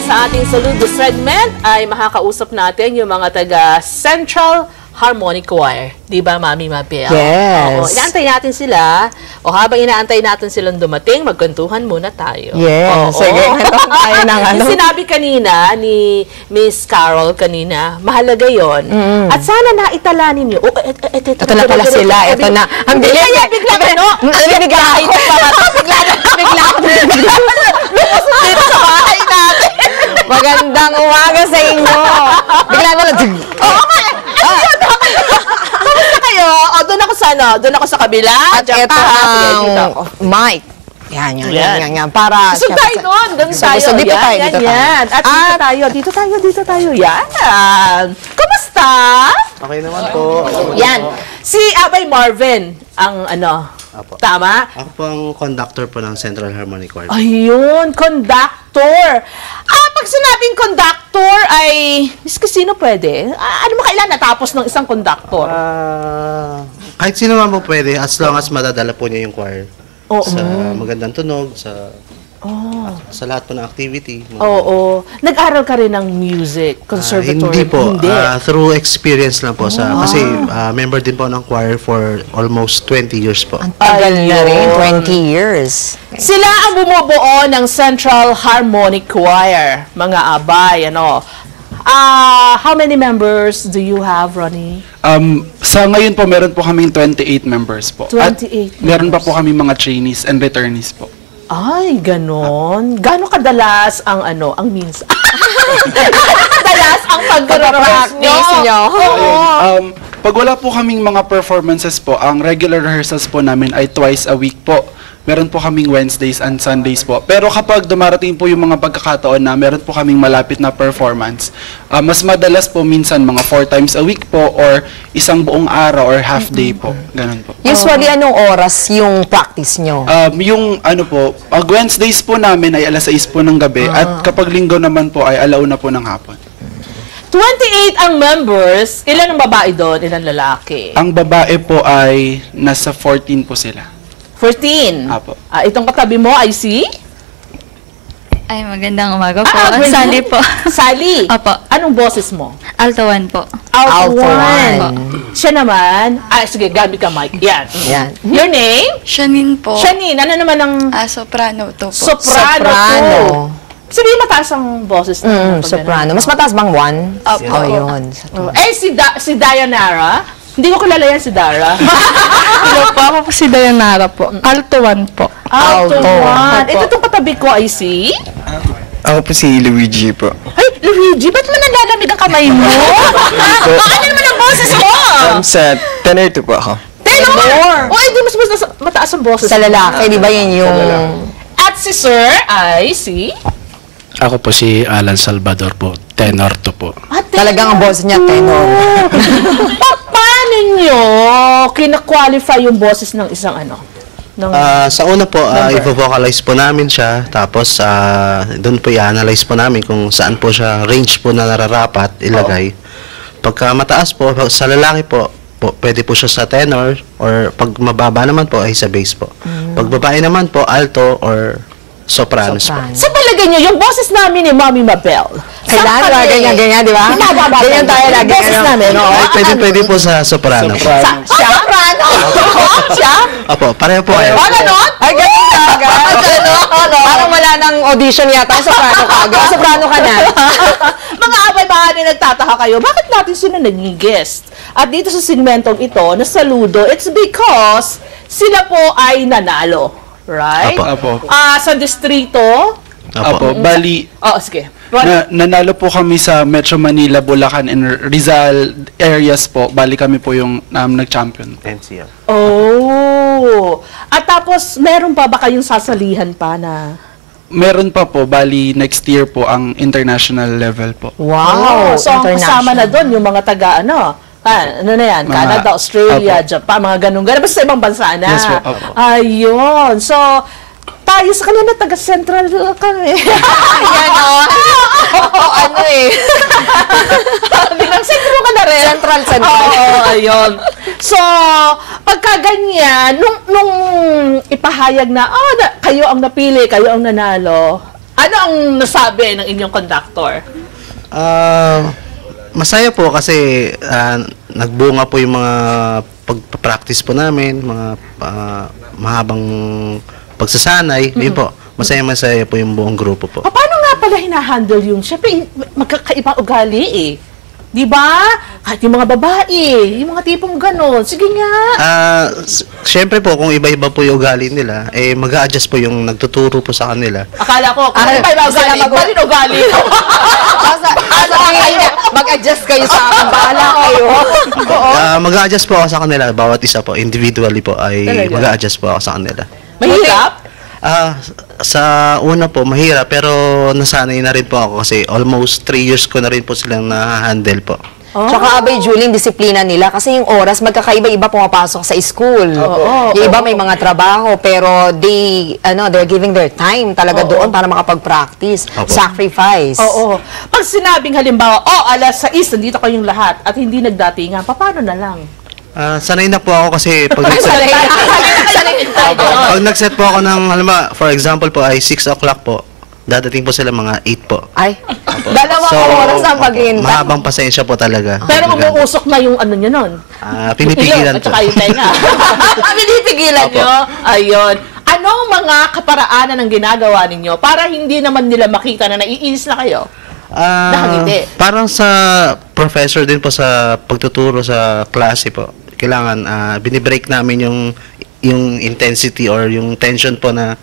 ay sa ating saludo segment ay makakausap natin yung mga taga Central Harmonic Choir. Di ba, Mami Mapel? Yes. Oo, inaantay natin sila. O habang inaantay natin silang dumating, magkwentuhan muna tayo. Yes. Sige, tayo ng ano. Yung sinabi kanina ni Miss Carol kanina, mahalaga yon. At sana naitala ninyo. Ito na pala sila. Ito na. Ang bilis. Kaya bigla ka, no? Bigla ako pa. Bigla ako. Dito sa bahay natin. Magandang umaga sa inyo. Bigla ko na. Oo nga. Kamusta kayo? O, doon ako sa ano? Doon ako sa kabila. At ito ang mic. Yan. Para so tayo doon. Doon tayo. Dito tayo. Dito tayo. Dito tayo. Yan. Kamusta? Okay naman po. Yan. Si Abay Marvin, ang ano, Apo. tama? Ako po ang conductor po ng Central Harmonic Choir. Ayun, conductor. Pag sinabing conductor ay, Miss Casino pwede? Ano mo kailan natapos ng isang conductor? Kahit sino man po pwede, as long as madadala po niya yung choir. Oo. Sa magandang tunog, sa lahat po ng activity. Oo. Nag-aral ka rin ng music, conservatory? Hindi po. Hindi. Through experience lang po. Kasi member din po ng choir for almost 20 years po. Ang tagal na rin. 20 years. Sila ang bumubuo ng Central Harmonic Choir, mga abay, ano. How many members do you have, Ronnie? Sa ngayon po, meron po kaming 28 members po. 28 At meron pa po kami mga trainees and returnees po. Ay, ganon. Gano'ng kadalas ang ano, ang minsan? Kadalas ang pag-practice nyo? Pag wala po kaming mga performances po, ang regular rehearsals po namin ay twice a week po. Meron po kaming Wednesdays and Sundays po. Pero kapag dumarating po yung mga pagkakataon na meron po kaming malapit na performance, mas madalas po minsan mga 4 times a week po or isang buong araw or half day po. Ganun po. Usually, anong oras yung practice nyo? Yung ano po, Wednesdays po namin ay alas 6 po ng gabi at kapag linggo naman po ay alauna po ng hapon. 28 ang members. Ilan ang babae doon? Ilan lalaki? Ang babae po ay nasa 14 po sila. 14. Apo. Itong katabi mo ay si? Ay, magandang umaga po. Magandang- Sally po. Sally. Opo. Anong boses mo? Alto 1 po. Alto Alto one. one. Siya naman. Sige, gamit ka, Mike. Yan. Yan. Your name? Shanine po. Shanine. Ano naman ang Soprano to po. soprano? Sabihin mataas ang boses na. Soprano. Mas mataas bang one? Opo. Oh, yun. Si Dayanara? Hindi ko kilala yan si Dara. Hello po, ako po si Dayanara po. Alto 1 po. Alto Alto. one. Ito itong katabi ko ay si? Ako po si Luigi po. Ay, Luigi, ba't mo nalalamig ang kamay mo? Ano naman ang boses mo? Sa tenor 2 po ako. Tenor! O, di mas mataas ang boses. Sa lalaki, di ba yun yung... At si Sir ay si? Ako po si Alan Salvador po, tenor to po. Talagang ang boses niya, tenor. Paano nyo kina-qualify yung boses ng isang ano? Sa una po, i-vocalize po namin siya. Tapos, doon po i-analyze po namin kung saan po siya, range po na nararapat ilagay. Pagka mataas po, sa lalaki po, pwede po siya sa tenor, or pag mababa naman po ay sa bass po. Pag babae naman po, alto or sopranos po. Sa palagay nyo, yung boses namin ni Mommy Mabel. Kailangan ba ganyan, di ba? Ganyan tayo lagi. Boses namin, no? Ay, pwede po sa soprano. Soprano! Siya? Opo, pareho po kayo. Ganon? Ay, ganyan ka agad. Parang wala nang audition yata. Soprano ka agad. Soprano ka na. Mga abay, bahani nagtataka kayo, bakit natin sila naging guest? At dito sa segmentong ito, na saludo, it's because sila po ay nanalo. Right? Apo. Sa distrito? Apo. Bali, Sige. nanalo po kami sa Metro Manila, Bulacan, and Rizal areas po. Bali kami po yung nag-champion. NCR. Oh. At tapos, meron pa ba kayong sasalihan pa na? Meron pa po, bali next year po ang international level po. Wow. So, ang kasama na doon, yung mga taga, ano na yan? Mga- Canada, Australia, Opo. Japan, mga ganun-ganun. Basta sa ibang bansa na. Yes po, opo. Ayun. So, tayo sa kanila, taga-central kami. Yan, ano eh. Bilang sentro ka na rin. Central. Oo, ayun. So, pagka ganyan, nung ipahayag na, kayo ang napili, kayo ang nanalo, Ano ang nasabi ng inyong conductor? Masaya po kasi nagbunga po yung mga pagpa-practice po namin, mga mahabang pagsasanay. Yun po, masaya po yung buong grupo po. Paano nga pala hinahandle yung, syempre, magkakaibang ugali eh. Di ba? Kahit yung mga babae, yung mga tipong ganon. Sige nga. Siyempre po, kung iba-iba po yung ugali nila, mag-a-adjust po yung nagtuturo po sa kanila. Akala ko, kung iba yung ugali, iba rin ugali. Mag-adjust kayo sa akin. Bahala kayo. Mag-a-adjust po ako sa kanila. Bawat isa po, individually po, ay mag-a-adjust po ako sa kanila. Mahirap? Sa una po, mahirap, pero nasanay na rin po ako kasi almost 3 years ko na rin po silang na-handle po. Tsaka abay, Julie, yung disiplina nila kasi yung oras, magkakaiba-iba pumapasok sa school. Yung iba may mga trabaho, pero they're giving their time talaga doon para makapag-practice. Sacrifice. Oo. Pag sinabing halimbawa, alas 6, nandito kayong lahat at hindi nagdatingan, paano na lang? Sanay na po ako kasi pag nag-set po ako ng, halimbawa, for example po ay 6 o'clock po, dadating po sila mga 8 po. Ay, dalawang oras ang paghihintay. Mahabang pasensya po talaga. Pero umuusok na yung ano nyo nun? Pinipigilan At po. saka yung tenga. Pinipigilan nyo? Ayun. Anong mga kaparaanan ang ginagawa ninyo para hindi naman nila makita na naiinis na kayo? Nakangiti. Parang sa professor din po sa pagtuturo sa klase po, kailangan binibreak namin yung intensity or yung tension po na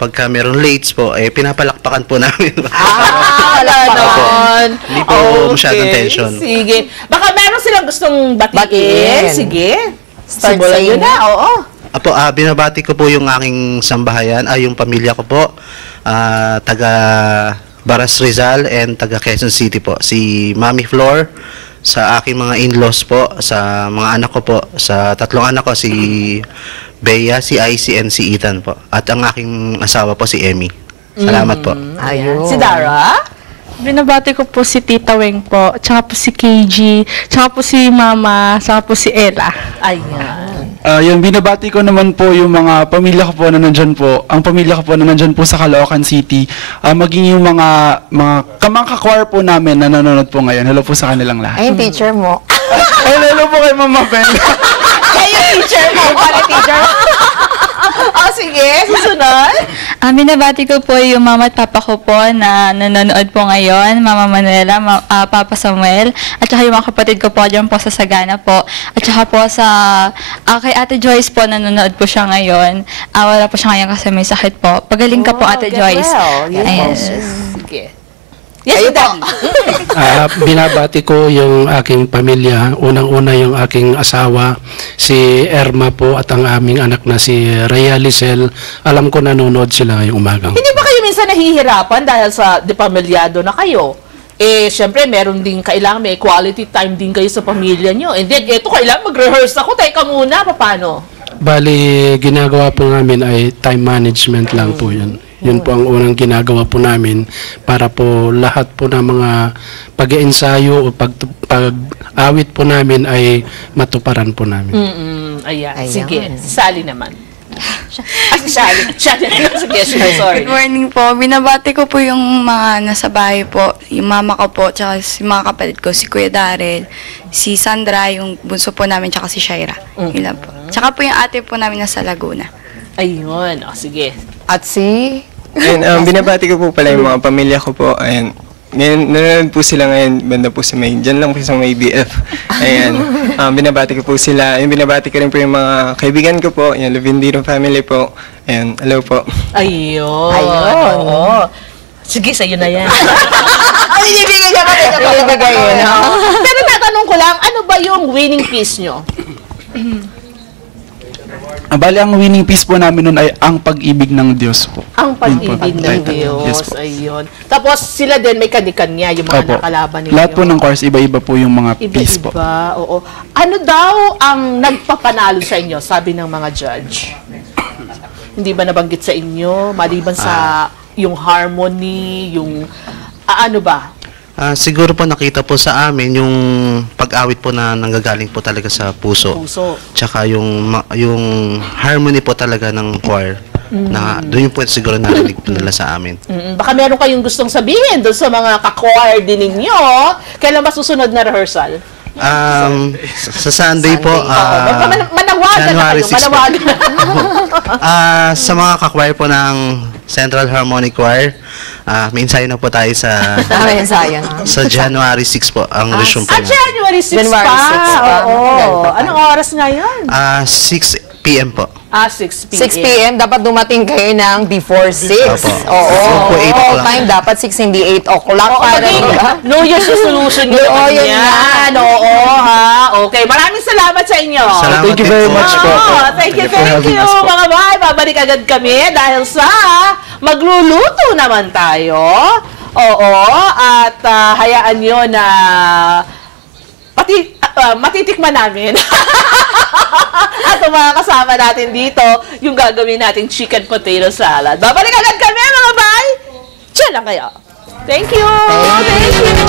pagka meron lates po, pinapalakpakan po namin. Wala naman. Hindi po masyadong tension. Sige. Baka meron silang gustong batiin. Sige. Start Simulan nyo saying na. Oo. Apo, binabati ko po yung aking sambahayan, yung pamilya ko po, taga Baras Rizal and taga Quezon City po. Si Mami Flor, sa aking mga in-laws po, sa mga anak ko po, sa 3 anak ko, si Bea, si Icy, and si Ethan po. At ang aking asawa po, si Emmy. Salamat po. Ayun. Si Dara? Binabati ko po si Tita Weng po, tsaka po si KG, tsaka po si Mama, tsaka po si Ella. Ayan. Yung binabati ko naman po yung mga pamilya ko po na nandyan po, ang pamilya ko po na nandyan po sa Caloocan City, maging yung mga kamangka-choir po namin na nanonood po ngayon. Hello po sa kanilang lahat. Ay, yung teacher mo. Hello po kay Mama Ben. Kayo teacher mo. Pala teacher. Sige. Susunod. Binabati ko po yung mama at papa ko po na nanonood po ngayon, Mama Manuela, Papa Samuel, at saka yung mga kapatid ko po dyan po sa Sagana po, at saka po sa kay Ate Joyce po, nanonood po siya ngayon. Wala po siya ngayon kasi may sakit po. Pagaling ka po, Ate get Joyce. well. Yes. Ayan. Sige. Yes, Daddy. Binabati ko yung aking pamilya. Unang-una yung aking asawa, si Erma po, at ang aming anak na si Rhea Lisel. Alam ko nanonood sila ngayong umagang. Hindi ba kayo minsan nahihirapan dahil sa depamilyado na kayo? Syempre, meron din kailangan may quality time din kayo sa pamilya nyo. And then, kailangan mag-rehearse ako. Teka muna, paano? Bali, ginagawa po namin ay time management lang po yun. Yun po ang unang ginagawa po namin para po lahat po ng mga pag-iensayo o pag-awit po namin ay matuparan po namin. Ayan. Ayan. Sige, Sally naman. Si Sally. Sige, sorry. Good morning po. Binabati ko po yung mga nasa bahay po, yung mama ko po, tsaka si mga kapatid ko, si Kuya Darrell, si Sandra, yung bunso po namin, tsaka si Shaira. Yun lang po. Tsaka po yung ate po namin nasa Laguna. Ayun. Sige. At si... Ayun, binabati ko po pala yung mga pamilya ko po. Ayan. Ngayon, nanonood po sila ngayon, banda po sa may, dyan lang po sa may BF. Ayan, binabati ko po sila. Ayun, binabati ko rin po yung mga kaibigan ko po, yung Luvindino family po. Ayan, hello po. Ayun. Ayun. Oo. Sige, sa'yo na yan. Ibigay niya kami. Ibigay yun. Pero tatanong ko lang, ano ba yung winning piece nyo? Bali, ang winning piece po namin nun ay ang pag-ibig ng Diyos po. Ang pag-ibig Yun po, ng title. Diyos. Yes po. Ayun. Tapos sila din may kanya yung mga Opo. nakalaban nila. Lahat po ng course, iba-iba po yung mga piece po. Iba-iba, oo. Ano daw ang nagpapanalo sa inyo, sabi ng mga judge? Hindi ba nabanggit sa inyo, maliban sa yung harmony, yung ano ba? Siguro po nakita po sa amin yung pag-awit po na nanggagaling po talaga sa puso. Puso. Tsaka yung harmony po talaga ng choir. Na, doon yung po siguro narinig po nila sa amin. Baka meron kayong gustong sabihin doon sa mga ka-choir din ninyo. Kailan ba susunod na rehearsal? Sa Sunday po, Manawagan na January kayo, 6 po. manawagan. Sa mga ka-choir po ng Central Harmonic Choir, may ensayo na po tayo sa Ay, sayang. sa January 6 po, ang resume po namin. January 6 January pa. 6 pa. Oo. Anong oras ngayon? 6 p.m. po. 6 p.m. 6 p.m. dapat dumating kayo ng before 6. Opo. Oo. Opo, 8 All o'clock. time dapat 6 hindi 8 o'clock. Oo, Para maging diba? New Year's resolution nyo Oo, naman yun yan. Oo, ha. Okay, maraming salamat sa inyo. Salamat Thank you din very po. much po. Thank you, for having us po. mga bay. Babalik agad kami dahil sa magluluto naman tayo. Oo, at hayaan nyo na matitikman namin. At ang mga kasama natin dito, yung gagawin nating chicken potato salad. Babalik agad kami, mga bay. Diyan lang kayo. Thank you. Thank you.